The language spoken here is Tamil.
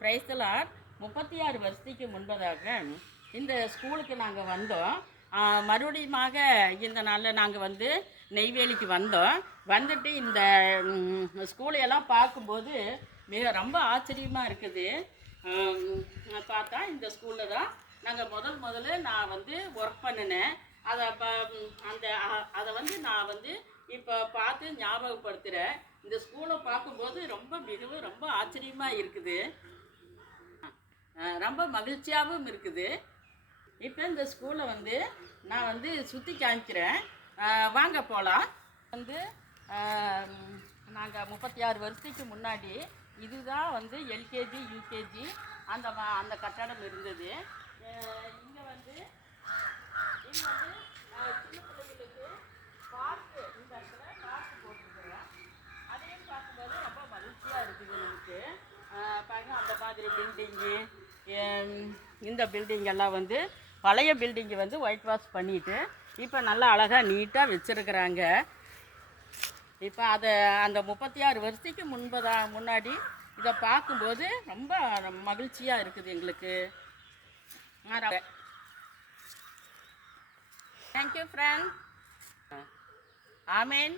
Praise the Lord. 36 வருஷத்துக்கு முன்பதாக இந்த ஸ்கூலுக்கு நாங்கள் வந்தோம். மறுபடியுமாக இந்த நாளில் நாங்கள் வந்து நெய்வேலிக்கு வந்தோம். வந்துட்டு இந்த ஸ்கூலையெல்லாம் பார்க்கும்போது ரொம்ப ஆச்சரியமாக இருக்குது. பார்த்தா இந்த ஸ்கூலில் தான் நாங்கள் முதல்ல நான் வந்து ஒர்க் பண்ணினேன். அதை அதை வந்து நான் வந்து இப்போ பார்த்து ஞாபகப்படுத்துகிறேன். இந்த ஸ்கூலை பார்க்கும்போது மிகவும் ரொம்ப ஆச்சரியமாக இருக்குது, ரொம்ப மகிழ்ச்சியாகவும் இருக்குது. இப்போ இந்த ஸ்கூலை வந்து நான் வந்து சுற்றி காமிக்கிறேன், வாங்க போகலாம். வந்து நாங்கள் 36 வருஷத்துக்கு முன்னாடி இதுதான் வந்து எல்கேஜி யூகேஜி அந்த கட்டடம் இருந்தது. இங்கே வந்து சின்ன பிள்ளைங்களுக்கு பார்க்கு, இந்த இடத்துல பார்க்கு போட்டுருக்குறோம். அதையும் பார்க்கும்போது ரொம்ப மகிழ்ச்சியாக இருக்குது நமக்கு. பாருங்க, அந்த மாதிரி பில்டிங்கு, இந்த பில்டிங் எல்லாம் வந்து பழைய பில்டிங்கு வந்து ஒயிட் வாஷ் பண்ணிவிட்டு இப்போ நல்லா அழகாக நீட்டாக வச்சுருக்குறாங்க. இப்போ அந்த 36 வருஷத்துக்கு முன்னாடி இதை பார்க்கும்போது ரொம்ப மகிழ்ச்சியாக இருக்குது எங்களுக்கு. Thank you friend. ஆமேன்.